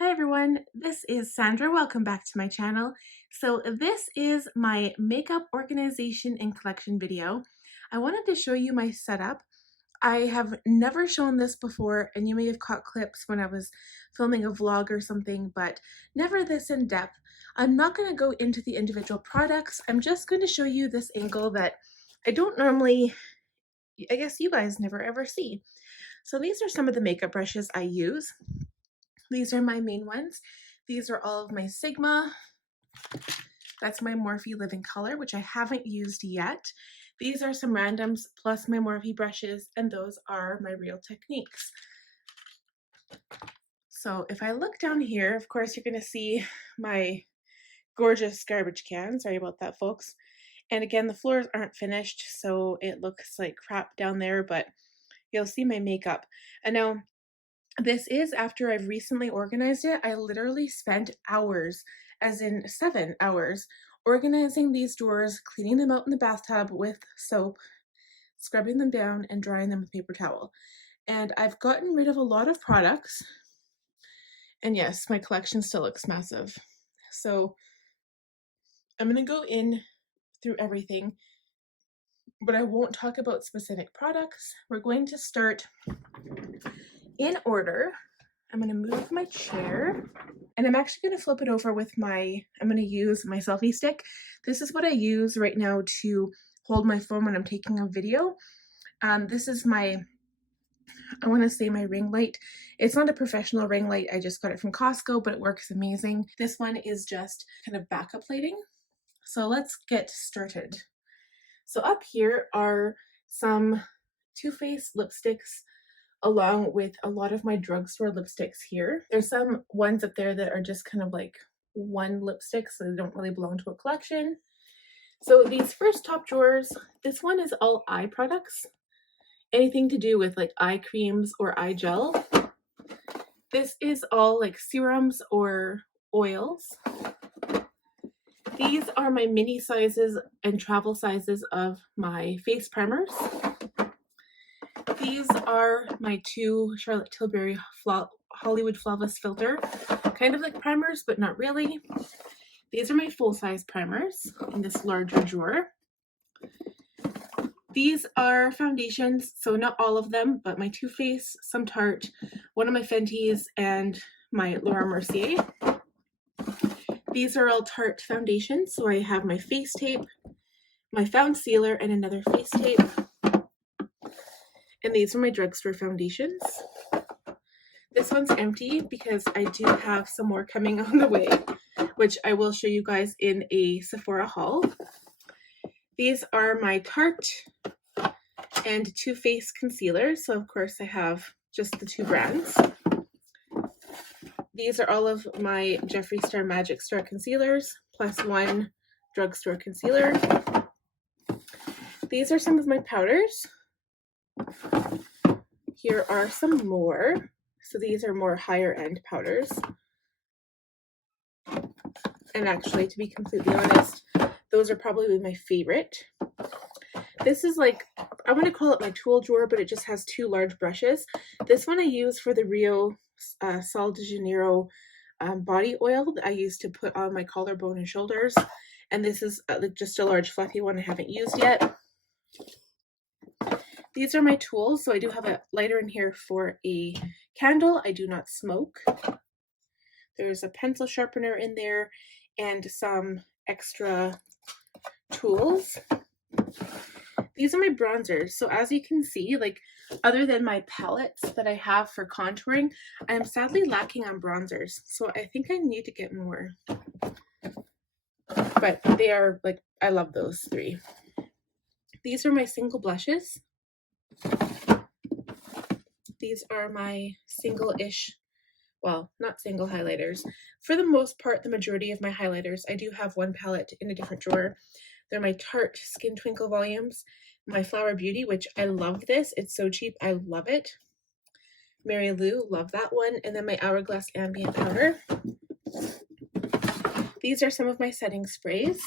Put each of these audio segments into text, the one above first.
Hi everyone, this is Sandra. Welcome back to my channel. So this is my makeup organization and collection video. I wanted to show you my setup. I have never shown this before, and you may have caught clips when I was filming a vlog or something, but never this in depth. I'm not going to go into the individual products. I'm just going to show you this angle that I don't normally, I guess you guys never ever see. So these are some of the makeup brushes I use. These are my main ones. These are all of my Sigma. That's my Morphe Living Color, which I haven't used yet. These are some randoms plus my Morphe brushes, and those are my Real Techniques. So if I look down here, of course, you're going to see my gorgeous garbage can. Sorry about that, folks. And again, the floors aren't finished, so it looks like crap down there, but you'll see my makeup. And now, this is after I've recently organized it. I literally spent hours, as in 7 hours, organizing these drawers, cleaning them out in the bathtub with soap, scrubbing them down, and drying them with paper towel. And I've gotten rid of a lot of products. And yes, my collection still looks massive. So I'm going to go in through everything, but I won't talk about specific products. We're going to start in order. I'm going to move my chair, and I'm actually going to flip it over with I'm going to use my selfie stick. This is what I use right now to hold my phone when I'm taking a video. This is I want to say my ring light. It's not a professional ring light. I just got it from Costco, but it works amazing. This one is just kind of backup lighting. So let's get started. So up here are some Too Faced lipsticks, along with a lot of my drugstore lipsticks here. There's some ones up there that are just kind of like one lipstick, so they don't really belong to a collection. So these first top drawers, this one is all eye products. Anything to do with like eye creams or eye gel. This is all like serums or oils. These are my mini sizes and travel sizes of my face primers. These are my two Charlotte Tilbury Hollywood Flawless Filter, kind of like primers, but not really. These are my full-size primers in this larger drawer. These are foundations, so not all of them, but my Too Faced, some Tarte, one of my Fenty's, and my Laura Mercier. These are all Tarte foundations, so I have my face tape, my found sealer, and another face tape. And these are my drugstore foundations. This one's empty because I do have some more coming on the way, which I will show you guys in a Sephora haul. These are my Tarte and Too Faced concealers. So of course I have just the two brands. These are all of my Jeffree Star Magic Star concealers, plus one drugstore concealer. These are some of my powders. Here are some more. So these are more higher end powders. And actually, to be completely honest, those are probably my favorite. This is like, I want to call it my tool drawer, but it just has two large brushes. This one I use for the Rio Sol de Janeiro body oil that I use to put on my collarbone and shoulders. And this is just a large fluffy one I haven't used yet. These are my tools. So I do have a lighter in here for a candle. I do not smoke. There's a pencil sharpener in there and some extra tools. These are my bronzers. So as you can see, like other than my palettes that I have for contouring, I am sadly lacking on bronzers. So I think I need to get more. But they are like, I love those three. These are my single blushes. These are my single-ish, well, not single highlighters. For the most part, the majority of my highlighters, I do have one palette in a different drawer. They're my Tarte Skin Twinkle Volumes, my Flower Beauty, which I love this. It's so cheap. I love it. Mary Lou, love that one. And then my Hourglass Ambient Powder. These are some of my setting sprays.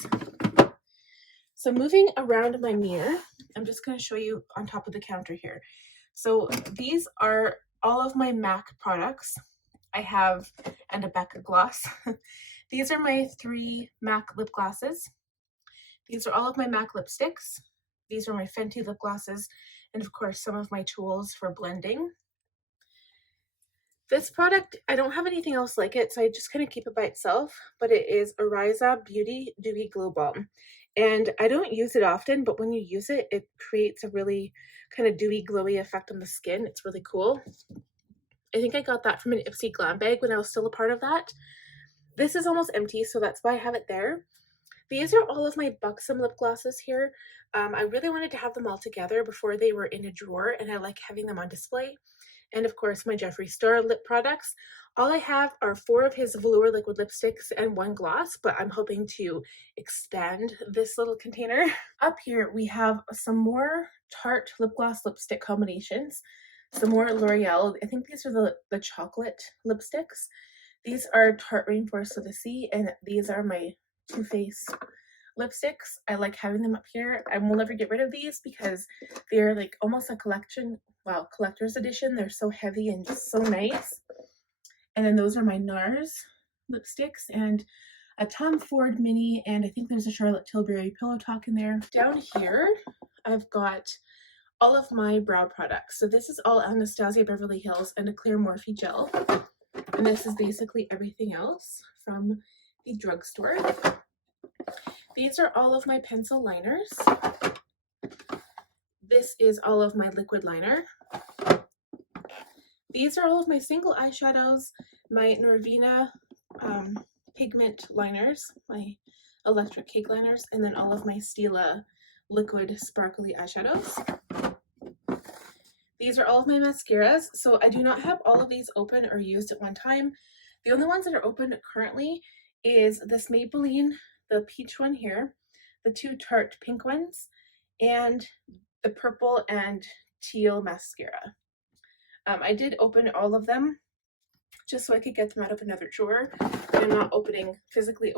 So moving around my mirror, I'm just going to show you on top of the counter here. So these are all of my MAC products. I have, and a Becca gloss. These are my 3 MAC lip glosses. These are all of my MAC lipsticks. These are my Fenty lip glosses, and of course some of my tools for blending. This product, I don't have anything else like it, so I just kind of keep it by itself, but it is Ariza Beauty Dewy Glow Balm. And I don't use it often, but when you use it, it creates a really kind of dewy, glowy effect on the skin. It's really cool. I think I got that from an Ipsy Glam bag when I was still a part of that. This is almost empty, so that's why I have it there. These are all of my Buxom lip glosses here. I really wanted to have them all together before they were in a drawer, and I like having them on display. And of course my Jeffree Star lip products. All I have are 4 of his velour liquid lipsticks and 1 gloss, but I'm hoping to expand this little container. Up here we have some more Tarte lip gloss lipstick combinations, some more L'Oreal. I think these are the chocolate lipsticks. These are Tarte Rainforest of the Sea, and these are my Too Faced lipsticks. I like having them up here. I will never get rid of these because they're like almost a collection, well, collector's edition. They're so heavy and just so nice. And then those are my NARS lipsticks and a Tom Ford mini, and I think there's a Charlotte Tilbury Pillow Talk in there. Down here, I've got all of my brow products. So this is all Anastasia Beverly Hills and a Clear Morphe gel. And this is basically everything else from the drugstore. These are all of my pencil liners. This is all of my liquid liner. These are all of my single eyeshadows, my Norvina pigment liners, my electric cake liners, and then all of my Stila liquid sparkly eyeshadows. These are all of my mascaras. So I do not have all of these open or used at one time. The only ones that are open currently is this Maybelline, the peach one here, the 2 Tarte pink ones, and the purple and teal mascara. I did open all of them just so I could get them out of another drawer. I'm not physically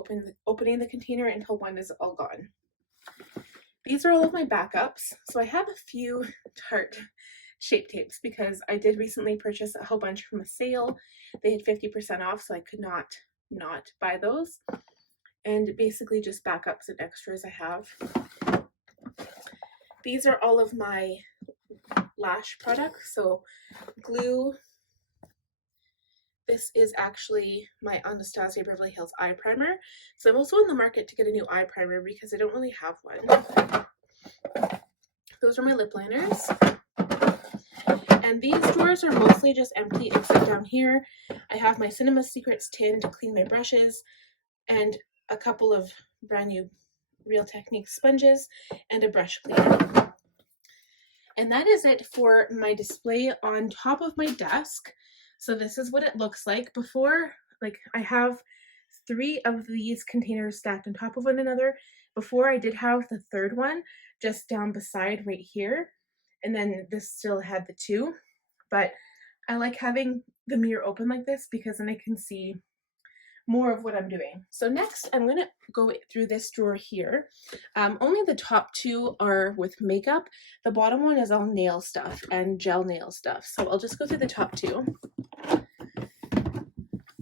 opening the container until one is all gone. These are all of my backups. So I have a few Tarte Shape Tapes because I did recently purchase a whole bunch from a sale. They had 50% off, so I could not buy those. And basically just backups and extras I have. These are all of my lash products. So glue. This is actually my Anastasia Beverly Hills eye primer. So I'm also in the market to get a new eye primer because I don't really have one. Those are my lip liners. And these drawers are mostly just empty except down here. I have my Cinema Secrets tin to clean my brushes and a couple of brand new Real Techniques sponges and a brush cleaner. And that is it for my display on top of my desk. So this is what it looks like before. Like I have 3 of these containers stacked on top of one another. Before I did have the 3rd one just down beside right here. And then this still had the 2. But I like having the mirror open like this because then I can see more of what I'm doing. So next I'm going to go through this drawer here. Only the top 2 are with makeup. The bottom one is all nail stuff and gel nail stuff. So I'll just go through the top 2.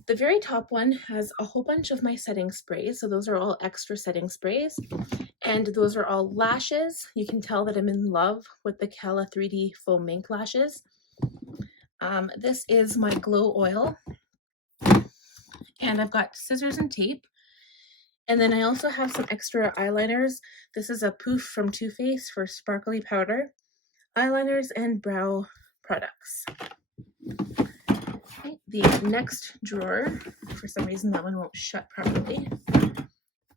The very top one has a whole bunch of my setting sprays. So those are all extra setting sprays. And those are all lashes. You can tell that I'm in love with the Cala 3D Foam Mink lashes. This is my glow oil. And I've got scissors and tape. And then I also have some extra eyeliners. This is a poof from Too Faced for sparkly powder, eyeliners, and brow products. Okay, the next drawer, for some reason that one won't shut properly.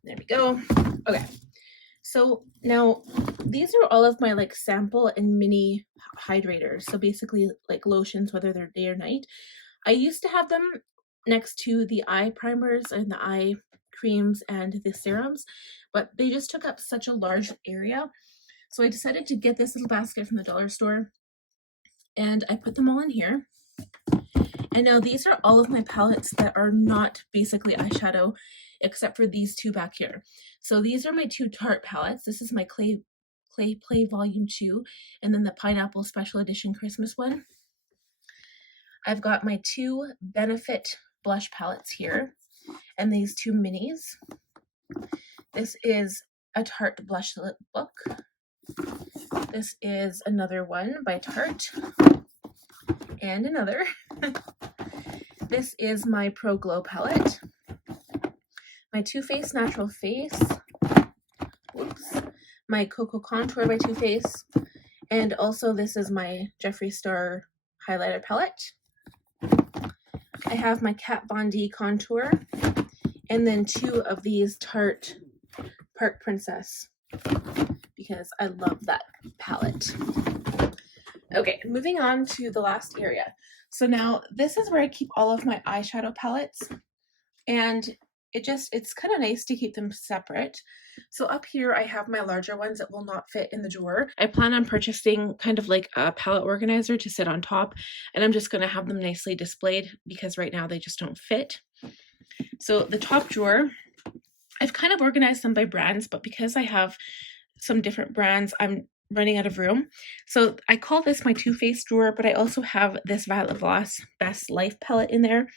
There we go. Okay, so now these are all of my like sample and mini hydrators. So basically like lotions, whether they're day or night. I used to have them next to the eye primers and the eye creams and the serums, but they just took up such a large area. So I decided to get this little basket from the dollar store and I put them all in here. And now these are all of my palettes that are not basically eyeshadow except for these 2 back here. So these are my 2 Tarte palettes. This is my Clay Play Volume 2 and then the Pineapple Special Edition Christmas one. I've got my two Benefit blush palettes here, and these two minis. This is a Tarte blush lip book. This is another one by Tarte, and another. This is my Pro Glow palette, my Too Faced Natural Face, my Cocoa Contour by Too Faced, and also this is my Jeffree Star highlighter palette. I have my Kat Von D contour, and then two of these Tarte Park Princess, because I love that palette. Okay, moving on to the last area. So now this is where I keep all of my eyeshadow palettes, and it's kind of nice to keep them separate. So up here I have my larger ones that will not fit in the drawer. I plan on purchasing kind of like a palette organizer to sit on top, and I'm just going to have them nicely displayed because right now they just don't fit. So the top drawer, I've kind of organized them by brands, but because I have some different brands, I'm running out of room. So I call this my Too Faced drawer, but I also have this Violet Voss Best Life palette in there,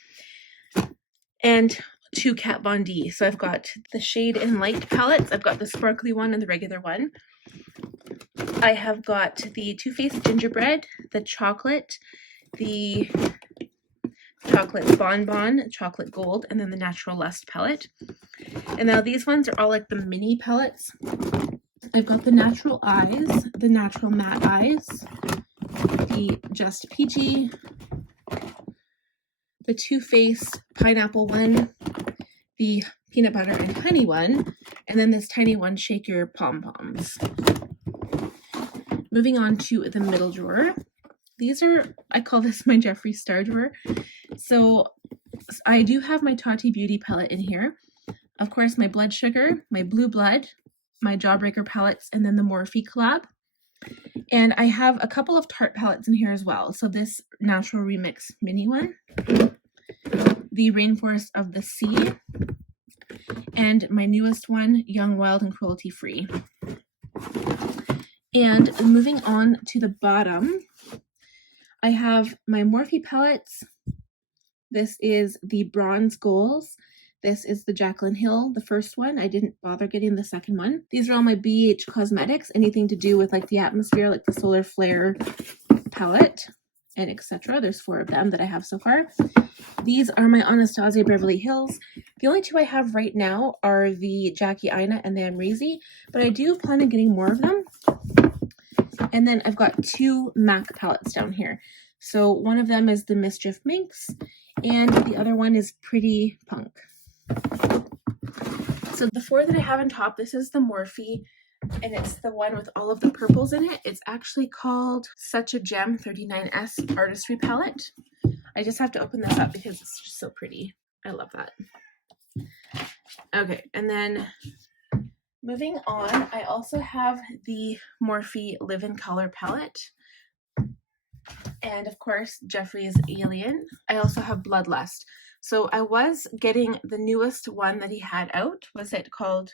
and two Kat Von D. So I've got the Shade and Light palettes. I've got the sparkly one and the regular one. I have got the Too Faced Gingerbread, the chocolate, the chocolate bonbon, chocolate gold, and then the Natural Lust palette. And now these ones are all like the mini palettes. I've got the Natural Eyes, the Natural Matte Eyes, the Just Peachy, the Too Faced Pineapple one, the Peanut Butter and Honey one, and then this tiny one, Shake Your Pom Poms. Moving on to the middle drawer. These are, I call this my Jeffree Star drawer. So I do have my Tati Beauty palette in here. Of course, my Blood Sugar, my Blue Blood, my Jawbreaker palettes, and then the Morphe collab. And I have a couple of Tarte palettes in here as well. So this Natural Remix mini one, the Rainforest of the Sea, and my newest one, Young, Wild, and Cruelty Free. And moving on to the bottom, I have my Morphe palettes. This is the Bronze Goals. This is the Jaclyn Hill, the first one. I didn't bother getting the second one. These are all my BH Cosmetics, anything to do with like the atmosphere, like the Solar Flare palette, and etc. There's 4 of them that I have so far. These are my Anastasia Beverly Hills. The only 2 I have right now are the Jackie Aina and the Amrezy, but I do plan on getting more of them. And then I've got 2 MAC palettes down here. So one of them is the Mischief Minx, and the other one is Pretty Punk. So the 4 that I have on top, this is the Morphe, and it's the one with all of the purples in it. It's actually called Such a Gem 39S Artistry Palette. I just have to open this up because it's just so pretty. I love that. Okay, and then moving on, I also have the Morphe Live in Color palette. And of course, Jeffree's Alien. I also have Bloodlust. So I was getting the newest one that he had out. Was it called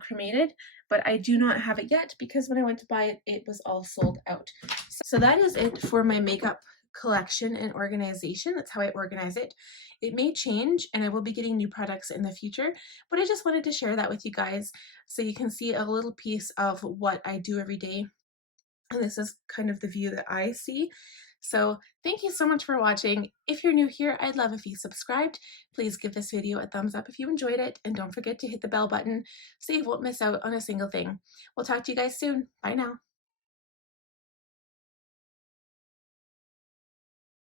Cremated? But I do not have it yet because when I went to buy it, it was all sold out. So that is it for my makeup collection and organization. That's how I organize it. It may change and I will be getting new products in the future, but I just wanted to share that with you guys so you can see a little piece of what I do every day. And this is kind of the view that I see. So thank you so much for watching. If you're new here, I'd love if you subscribed. Please give this video a thumbs up if you enjoyed it, and don't forget to hit the bell button so you won't miss out on a single thing. We'll talk to you guys soon. Bye now.